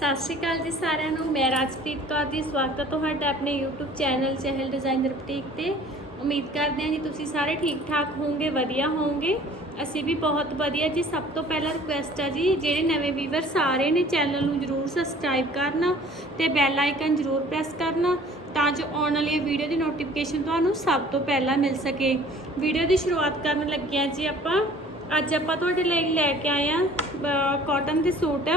ਸਤਿ ਸ਼੍ਰੀ ਅਕਾਲ ਜੀ ਸਾਰਿਆਂ ਨੂੰ। ਮੈਂ ਰਾਜਪ੍ਰੀਤ ਕੌਰ ਜੀ ਸਵਾਗਤ ਹੈ ਤੁਹਾਡਾ ਆਪਣੇ YouTube channel Chahal designer boutique ਤੇ। ਉਮੀਦ ਕਰਦੇ ਹਾਂ ਜੀ ਤੁਸੀਂ ਸਾਰੇ ਠੀਕ ਠਾਕ ਹੋਵੋਗੇ, ਵਧੀਆ ਹੋਵੋਗੇ। ਅਸੀਂ ਵੀ ਬਹੁਤ ਵਧੀਆ ਜੀ। ਸਭ ਤੋਂ ਪਹਿਲਾਂ ਰਿਕੁਐਸਟ ਆ ਜੀ, ਜਿਹੜੇ ਨਵੇਂ ਵੀਵਰ ਸਾਰੇ ਨੇ, ਚੈਨਲ ਨੂੰ ਜਰੂਰ ਸਬਸਕ੍ਰਾਈਬ ਕਰਨਾ ਤੇ ਬੈਲ ਆਈਕਨ ਜਰੂਰ ਪ੍ਰੈਸ ਕਰਨਾ ਤਾਂ ਜੋ ਆਉਣ ਵਾਲੀ ਵੀਡੀਓ ਦੀ ਨੋਟੀਫਿਕੇਸ਼ਨ ਤੁਹਾਨੂੰ ਸਭ ਤੋਂ ਪਹਿਲਾਂ ਮਿਲ ਸਕੇ। ਵੀਡੀਓ ਦੀ ਸ਼ੁਰੂਆਤ ਕਰਨ ਲੱਗੇ ਹਾਂ ਜੀ ਆਪਾਂ। ਅੱਜ ਆਪਾਂ ਤੁਹਾਡੇ ਲਈ ਲੈ ਕੇ ਆਏ ਆ ਕਾਟਨ ਦੇ ਸੂਟ,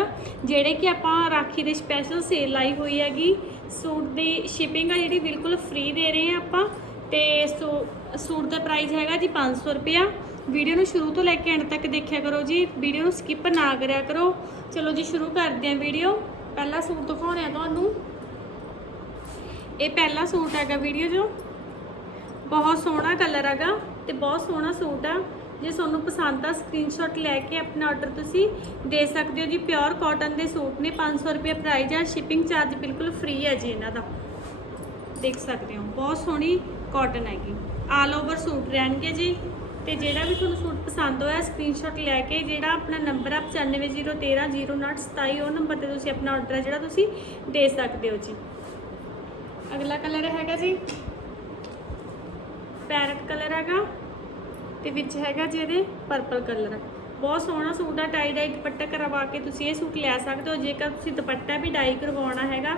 ਜਿਹੜੇ ਕਿ ਆਪਾਂ ਰਾਖੀ ਦੇ ਸਪੈਸ਼ਲ ਸੇਲ ਲਾਈ ਹੋਈ ਹੈਗੀ। ਸੂਟ ਦੀ ਸ਼ਿਪਿੰਗ ਆ ਜਿਹੜੀ ਬਿਲਕੁਲ ਫ੍ਰੀ ਦੇ ਰਹੇ ਆ ਆਪਾਂ। ਤੇ ਸੂ- ਸੂਟ ਦਾ ਪ੍ਰਾਈਸ ਹੈਗਾ ਜੀ 500 ਰੁਪਿਆ ਵੀਡੀਓ ਨੂੰ ਸ਼ੁਰੂ ਤੋਂ ਲੈ ਕੇ ਐਂਡ ਤੱਕ ਦੇਖਿਆ ਕਰੋ ਜੀ। ਵੀਡੀਓ ਨੂੰ ਸਕਿਪ ਨਾ ਕਰਿਆ ਕਰੋ। ਚਲੋ ਜੀ, ਸ਼ੁਰੂ ਕਰਦੇ ਹਾਂ ਵੀਡੀਓ। ਪਹਿਲਾ ਸੂਟ ਦਿਖਾਉਣੇ ਆ ਤੁਹਾਨੂੰ। ਇਹ ਪਹਿਲਾ ਸੂਟ ਹੈਗਾ ਵੀਡੀਓ ਜੋ ਬਹੁਤ ਸੋਹਣਾ ਕਲਰ ਹੈਗਾ ਤੇ ਬਹੁਤ ਸੋਹਣਾ ਸੂਟ ਆ। ਜੇ ਤੁਹਾਨੂੰ ਪਸੰਦ ਆ ਸਕਰੀਨਸ਼ਾਟ ਲੈ ਕੇ ਆਪਣਾ ਆਰਡਰ ਤੁਸੀਂ ਦੇ ਸਕਦੇ ਹੋ ਜੀ। ਪਿਓਰ ਕਾਟਨ ਦੇ ਸੂਟ ਨੇ 500 ਰੁਪਏ ਪ੍ਰਾਈਸ ਆ। ਸ਼ਿਪਿੰਗ ਚਾਰਜ ਬਿਲਕੁਲ ਫ੍ਰੀ ਹੈ ਜੀ ਇਹਨਾਂ ਦਾ। ਦੇਖ ਸਕਦੇ ਹੋ, ਬਹੁਤ ਸੋਹਣੀ ਕਾਟਨ ਹੈਗੀ। ਆਲ ਓਵਰ ਸੂਟ ਰਹਿਣਗੇ ਜੀ। ਤੇ ਜਿਹੜਾ ਵੀ ਤੁਹਾਨੂੰ ਸੂਟ ਪਸੰਦ ਹੋਇਆ ਸਕਰੀਨਸ਼ਾਟ ਲੈ ਕੇ ਜਿਹੜਾ ਆਪਣਾ ਨੰਬਰ ਆ 9501300927 ਉਹ ਨੰਬਰ ਤੇ ਤੁਸੀਂ ਆਪਣਾ ਆਰਡਰ ਜਿਹੜਾ ਤੁਸੀਂ ਦੇ ਸਕਦੇ ਹੋ ਜੀ। ਅਗਲਾ ਕਲਰ ਹੈਗਾ ਜੀ। ਪੈਰਟ ਕਲਰ ਹੈਗਾ। ਤੇ ਵਿੱਚ ਹੈਗਾ ਜੀ ਇਹਦੇ ਪਰਪਲ ਕਲਰ ਬਹੁਤ ਸੋਹਣਾ ਸੂਟ ਆ ਟਾਈ ਡਾਈ ਦੁਪੱਟਾ ਕਰਵਾ ਕੇ ਤੁਸੀਂ ਇਹ ਸੂਟ ਲੈ ਸਕਦੇ ਹੋ। ਜੇਕਰ ਤੁਸੀਂ ਦੁਪੱਟਾ ਵੀ ਡਾਈ ਕਰਵਾਉਣਾ ਹੈਗਾ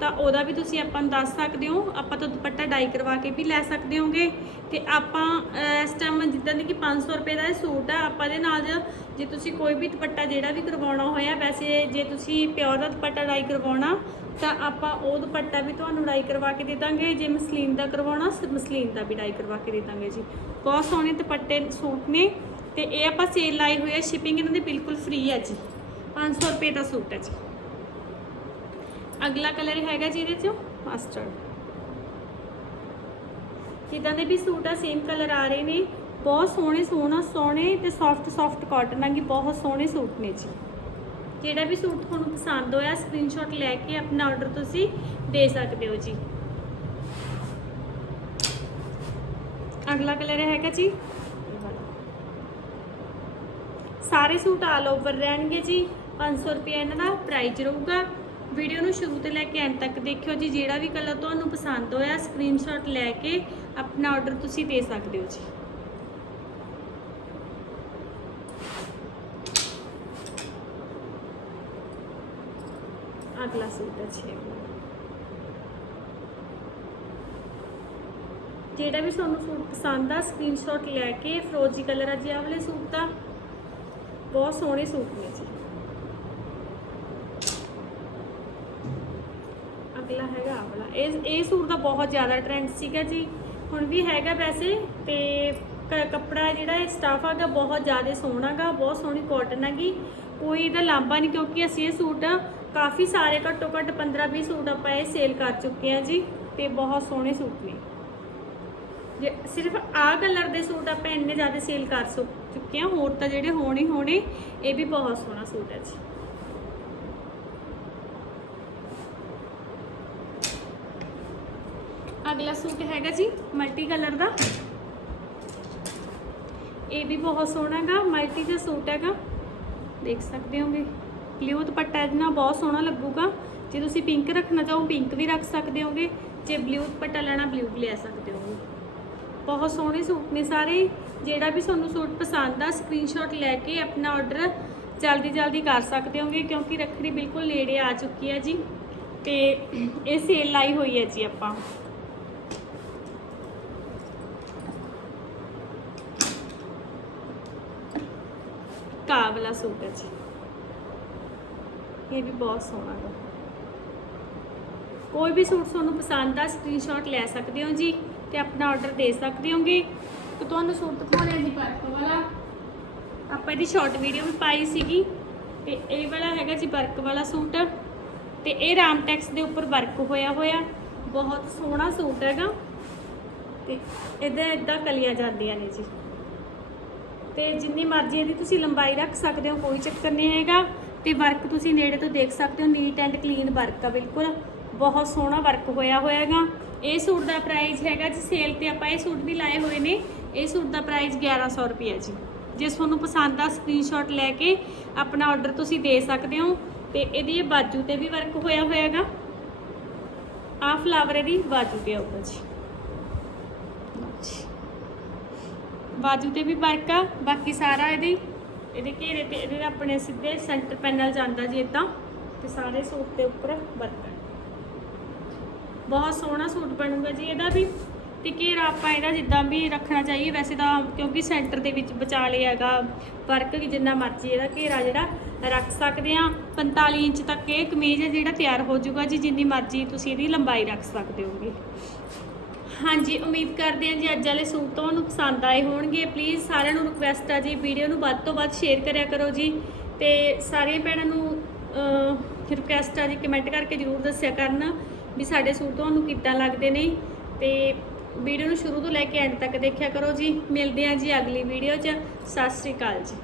ਤਾਂ ਉਹਦਾ ਵੀ ਤੁਸੀਂ ਆਪਾਂ ਨੂੰ ਦੱਸ ਸਕਦੇ ਹੋ, ਆਪਾਂ ਤੋਂ ਦੁਪੱਟਾ ਡਾਈ ਕਰਵਾ ਕੇ ਵੀ ਲੈ ਸਕਦੇ ਹੋਗੇ। ਤੇ ਆਪਾਂ ਇਸ ਟਾਈਮ ਜਿੱਦਾਂ ਦੇ ਕਿ 500 ਰੁਪਏ ਦਾ ਇਹ ਸੂਟ ਆ, ਆਪਾਂ ਦੇ ਨਾਲ ਜੇ ਤੁਸੀਂ ਕੋਈ ਵੀ ਦੁਪੱਟਾ ਜਿਹੜਾ ਵੀ ਕਰਵਾਉਣਾ ਹੋਇਆ, ਵੈਸੇ ਜੇ ਤੁਸੀਂ ਪਿਓਰ ਦਾ ਦੁਪੱਟਾ ਡਾਈ ਕਰਵਾਉਣਾ, ਤਾਂ ਆਪਾਂ ਉਹ ਦੁਪੱਟਾ ਵੀ ਤੁਹਾਨੂੰ ਡਾਈ ਕਰਵਾ ਕੇ ਦੇ ਦਾਂਗੇ। ਜੇ ਮਸਲੀਨ ਦਾ ਕਰਵਾਉਣਾ ਮਸਲੀਨ ਦਾ ਵੀ ਡਾਈ ਕਰਵਾ ਕੇ ਦੇ ਦਾਂਗੇ ਜੀ। ਬਹੁਤ ਸੋਹਣੇ ਦੁਪੱਟੇ ਸੂਟ ਨੇ ਤੇ ਇਹ ਆਪਾਂ ਸੇਲ ਲਾਈ ਹੋਈ ਹੈ ਸ਼ਿਪਿੰਗ ਇਹਨਾਂ ਦੀ ਬਿਲਕੁਲ ਫ੍ਰੀ ਹੈ ਜੀ। 500 ਰੁਪਏ ਦਾ ਸੂਟ ਹੈ ਜੀ। ਅਗਲਾ ਕਲਰ ਹੈਗਾ ਜੀ ਇਹਦੇ 'ਚੋਂ ਮਸਟਰਡ ਜਿੱਦਾਂ ਦੇ ਵੀ ਸੂਟ ਆ ਸੇਮ ਕਲਰ ਆ ਰਹੇ ਨੇ। ਬਹੁਤ ਸੋਹਣੇ, ਸੋਹਣਾ, ਸੋਹਣੇ ਤੇ ਸੌਫਟ ਸੌਫਟ ਕਾਟਨ ਆ, ਕਿ ਬਹੁਤ ਸੋਹਣੇ ਸੂਟ ਨੇ ਜੀ। ਜਿਹੜਾ ਵੀ ਸੂਟ ਤੁਹਾਨੂੰ ਪਸੰਦ ਹੋਇਆ ਸਕਰੀਨਸ਼ਾਟ ਲੈ ਕੇ ਆਪਣਾ ਆਰਡਰ ਤੁਸੀਂ ਦੇ ਸਕਦੇ ਹੋ ਜੀ। ਅਗਲਾ ਕਲਰ ਹੈਗਾ ਜੀ। ਸਾਰੇ ਸੂਟ ਆਲ ਓਵਰ ਰਹਿਣਗੇ ਜੀ। 500 ਰੁਪਏ ਇਹਨਾਂ ਦਾ ਪ੍ਰਾਈਸ ਰਹੂਗਾ। ਵੀਡੀਓ ਨੂੰ ਸ਼ੁਰੂ ਤੋਂ ਲੈ ਕੇ ਐਂਡ ਤੱਕ ਦੇਖਿਓ ਜੀ। ਜਿਹੜਾ ਵੀ ਕਲਰ ਤੁਹਾਨੂੰ ਪਸੰਦ ਹੋਇਆ ਸਕਰੀਨਸ਼ਾਟ ਲੈ ਕੇ ਆਪਣਾ ਆਰਡਰ ਤੁਸੀਂ ਦੇ ਸਕਦੇ ਹੋ ਜੀ। ਅਗਲਾ ਸੂਟ ਹੈ ਜੀ ਜਿਹੜਾ ਵੀ ਤੁਹਾਨੂੰ ਸੂਟ ਪਸੰਦ ਆ ਸਕਰੀਨਸ਼ਾਟ ਲੈ ਕੇ, ਫਰੋਜ਼ੀ ਕਲਰ ਆ ਜੀ ਆਹ ਵਾਲੇ ਸੂਟ ਦਾ। ਬਹੁਤ ਸੋਹਣੇ ਸੂਟ ਨੇ ਜੀ। ਅਗਲਾ ਹੈਗਾ ਆਹ ਵਾਲਾ। ਇਹ ਇਹ ਸੂਟ ਦਾ ਬਹੁਤ ਜ਼ਿਆਦਾ ਟ੍ਰੈਂਡ ਸੀਗਾ ਜੀ। ਹੁਣ ਵੀ ਹੈਗਾ ਵੈਸੇ ਤੇ ਕੱਪੜਾ ਜਿਹੜਾ ਇਹ ਸਟਾਫ ਹੈਗਾ ਬਹੁਤ ਜ਼ਿਆਦਾ ਸੋਹਣਾਗਾ ਬਹੁਤ ਸੋਹਣੀ ਕਾਟਨ ਹੈਗੀ। ਕੋਈ ਇਹਦਾ ਲਾਂਭਾ ਨਹੀਂ ਕਿਉਂਕਿ ਅਸੀਂ ਇਹ ਸੂਟ ਕਾਫੀ ਸਾਰੇ ਘੱਟੋ ਘੱਟ 15 20 ਸੂਟ ਆਪਾਂ ਇਹ ਸੇਲ ਕਰ ਚੁੱਕੇ ਹਾਂ ਜੀ ਤੇ ਬਹੁਤ ਸੋਹਣੇ ਸੂਟ ਨੇ। ਜੇ ਸਿਰਫ ਆਹ ਕਲਰ ਦੇ ਸੂਟ ਆਪਾਂ ਇੰਨੇ ਜ਼ਿਆਦਾ ਸੇਲ ਕਰ ਸੁ- ਚੁੱਕੇ ਹਾਂ, ਹੋਰ ਤਾਂ ਜਿਹੜੇ ਹੋਣੇ ਹੋਣੇ, ਇਹ ਵੀ ਬਹੁਤ ਸੋਹਣਾ ਸੂਟ ਹੈ ਜੀ। ਅਗਲਾ ਸੂਟ ਹੈਗਾ ਜੀ ਮਲਟੀ ਕਲਰ ਦਾ। ਇਹ ਵੀ ਬਹੁਤ ਸੋਹਣਾ ਹੈਗਾ, ਮਲਟੀ ਦਾ ਸੂਟ ਹੈਗਾ। ਦੇਖ ਸਕਦੇ ਹੋਗੇ ਬਲੂ ਦੁਪੱਟਾ ਇਹਦੇ ਬਹੁਤ ਸੋਹਣਾ ਲੱਗੂਗਾ। ਜੇ ਤੁਸੀਂ ਪਿੰਕ ਰੱਖਣਾ ਚਾਹੋ, ਪਿੰਕ ਵੀ ਰੱਖ ਸਕਦੇ ਹੋਗੇ। ਜੇ ਬਲੂ ਦੁਪੱਟਾ ਲੈਣਾ, ਬਲੂ ਵੀ ਲੈ ਸਕਦੇ ਹੋਗੇ। ਬਹੁਤ ਸੋਹਣੇ ਸੂਟ ਨੇ ਸਾਰੇ। ਜਿਹੜਾ ਵੀ ਤੁਹਾਨੂੰ ਸੂਟ ਪਸੰਦ ਆ ਸਕਰੀਨਸ਼ਾਟ ਲੈ ਕੇ ਆਪਣਾ ਆਰਡਰ ਜਲਦੀ ਜਲਦੀ ਕਰ ਸਕਦੇ ਹੋਗੇ, ਕਿਉਂਕਿ ਰੱਖੜੀ ਬਿਲਕੁਲ ਨੇੜੇ ਆ ਚੁੱਕੀ ਹੈ ਜੀ। ਤੇ ਇਹ ਸੇਲ ਲਾਈ ਹੋਈ ਹੈ ਜੀ ਆਪਾਂ। ਕਾਹ ਵਾਲਾ ਸੂਟ ਹੈ ਜੀ। ਇਹ ਵੀ ਬਹੁਤ ਸੋਹਣਾ ਹੈ ਕੋਈ ਵੀ ਸੂਟ ਤੁਹਾਨੂੰ ਪਸੰਦ ਆ ਸਕਰੀਨਸ਼ਾਟ ਲੈ ਸਕਦੇ ਹੋ ਜੀ ਤੇ ਆਪਣਾ ਆਰਡਰ ਦੇ ਸਕਦੇ ਹੋਗੇ। ਤੇ ਤੁਹਾਨੂੰ ਸੂਟ ਦਿਖਾਉਣਾ ਜੀ ਵਰਕ ਵਾਲਾ। ਆਪਾਂ ਇਹਦੀ ਸ਼ਾਰਟ ਵੀਡੀਓ ਵੀ ਪਾਈ ਸੀਗੀ। ਤੇ ਇਹ ਵਾਲਾ ਹੈਗਾ ਜੀ ਵਰਕ ਵਾਲਾ ਸੂਟ। ਤੇ ਇਹ ਰਾਮ ਟੈਕਸ ਦੇ ਉੱਪਰ ਵਰਕ ਹੋਇਆ ਹੋਇਆ। ਬਹੁਤ ਸੋਹਣਾ ਸੂਟ ਹੈਗਾ। ਤੇ ਇਹਦੇ ਇਦਾਂ ਕਲੀਆਂ ਜਾਂਦੀਆਂ ਨੇ ਜੀ। ਤੇ ਜਿੰਨੀ ਮਰਜ਼ੀ ਇਹਦੀ ਤੁਸੀਂ ਲੰਬਾਈ ਰੱਖ ਸਕਦੇ ਹੋ, ਕੋਈ ਚੱਕਰ ਨਹੀਂ ਹੈਗਾ। ਤੇ ਵਰਕ ਤੁਸੀਂ ਨੇੜੇ ਤੋਂ ਦੇਖ ਸਕਦੇ ਹੋ ਨੀਟ ਐਂਡ ਕਲੀਨ ਵਰਕ ਆ, ਬਿਲਕੁਲ। ਬਹੁਤ ਸੋਹਣਾ ਵਰਕ ਹੋਇਆ ਹੋਇਆ ਹੈਗਾ ਇਹ ਸੂਟ ਦਾ ਪ੍ਰਾਈਸ ਹੈਗਾ ਜੀ ਸੇਲ ਤੇ ਆਪਾਂ ਇਹ ਸੂਟ ਵੀ ਲਾਏ ਹੋਏ ਨੇ। ਇਹ ਸੂਟ ਦਾ ਪ੍ਰਾਈਸ 1100 ਰੁਪਏ ਹੈ ਜੀ। ਜੇ ਤੁਹਾਨੂੰ ਪਸੰਦ ਆ ਸਕਰੀਨਸ਼ਾਟ ਲੈ ਕੇ ਆਪਣਾ ਆਰਡਰ ਤੁਸੀਂ ਦੇ ਸਕਦੇ ਹੋ। ਤੇ ਇਹਦੀ ਇਹ ਬਾਜੂ ਤੇ ਵੀ ਵਰਕ ਹੋਇਆ ਹੋਇਆਗਾ। ਆ ਫਲਾਵਰ ਇਹਦੀ ਬਾਜੂ ਤੇ ਆਊਗਾ ਜੀ ਲਓ ਜੀ। ਬਾਜੂ ਤੇ ਵੀ ਵਰਕ ਆ ਬਾਕੀ ਸਾਰਾ ਇਹਦੀ ਇਹਦੇ ਘੇਰੇ ਤੇ ਇਹਦੇ ਆਪਣੇ ਸਿੱਧੇ ਸੈਂਟਰ ਪੈਨਲ ਜਾਂਦਾ ਜੀ ਇਦਾਂ ਤੇ ਸਾਰੇ ਸੂਟ ਦੇ ਉੱਪਰ ਵਰਕ ਬਹੁਤ ਸੋਹਣਾ ਸੂਟ ਬਣੂਗਾ ਜੀ ਇਹਦਾ ਵੀ ਤੇ ਘੇਰਾ ਆਪਾਂ ਇਹਦਾ ਜਿੱਦਾਂ ਵੀ ਰੱਖਣਾ ਚਾਹੀਏ ਵੈਸੇ ਤਾਂ ਕਿਉਂਕਿ ਸੈਂਟਰ ਦੇ ਵਿੱਚ ਬਚਾ ਲਿਆ ਹੈਗਾ ਵਰਕ ਕਿ ਜਿੰਨਾ ਮਰਜ਼ੀ ਇਹਦਾ ਘੇਰਾ ਜਿਹੜਾ ਰੱਖ ਸਕਦੇ ਆ 45 ਇੰਚ ਤੱਕ ਇਹ ਕਮੀਜ਼ ਹੈ ਜਿਹੜਾ ਤਿਆਰ ਹੋ ਜਾਊਗਾ ਜੀ ਜਿੰਨੀ ਮਰਜ਼ੀ ਤੁਸੀਂ ਇਹਦੀ ਲੰਬਾਈ ਰੱਖ ਸਕਦੇ ਹੋਗੇ ਹਾਂਜੀ, ਉਮੀਦ ਕਰਦੇ ਹਾਂ ਜੀ ਅੱਜ ਵਾਲੇ ਸੂਟ ਤੁਹਾਨੂੰ ਪਸੰਦ ਆਏ ਹੋਣਗੇ। ਪਲੀਜ਼ ਸਾਰਿਆਂ ਨੂੰ ਰਿਕੁਐਸਟ ਆ ਜੀ ਵੀਡੀਓ ਨੂੰ ਵੱਧ ਤੋਂ ਵੱਧ ਸ਼ੇਅਰ ਕਰਿਆ ਕਰੋ ਜੀ। ਤੇ ਸਾਰੀਆਂ ਭੈਣਾਂ ਨੂੰ ਰਿਕੁਐਸਟ ਆ ਜੀ ਕਮੈਂਟ ਕਰਕੇ ਜਰੂਰ ਦੱਸਿਆ ਕਰਨ ਵੀ ਸਾਡੇ ਸੂਟ ਤੁਹਾਨੂੰ ਕਿੱਦਾਂ ਲੱਗਦੇ ਨੇ। ਤੇ ਵੀਡੀਓ ਨੂੰ ਸ਼ੁਰੂ ਤੋਂ ਲੈ ਕੇ ਐਂਡ ਤੱਕ ਦੇਖਿਆ ਕਰੋ ਜੀ। ਮਿਲਦੇ ਹਾਂ ਜੀ ਅਗਲੀ ਵੀਡੀਓ 'ਚ। ਸਤਿ ਸ਼੍ਰੀ ਅਕਾਲ ਜੀ।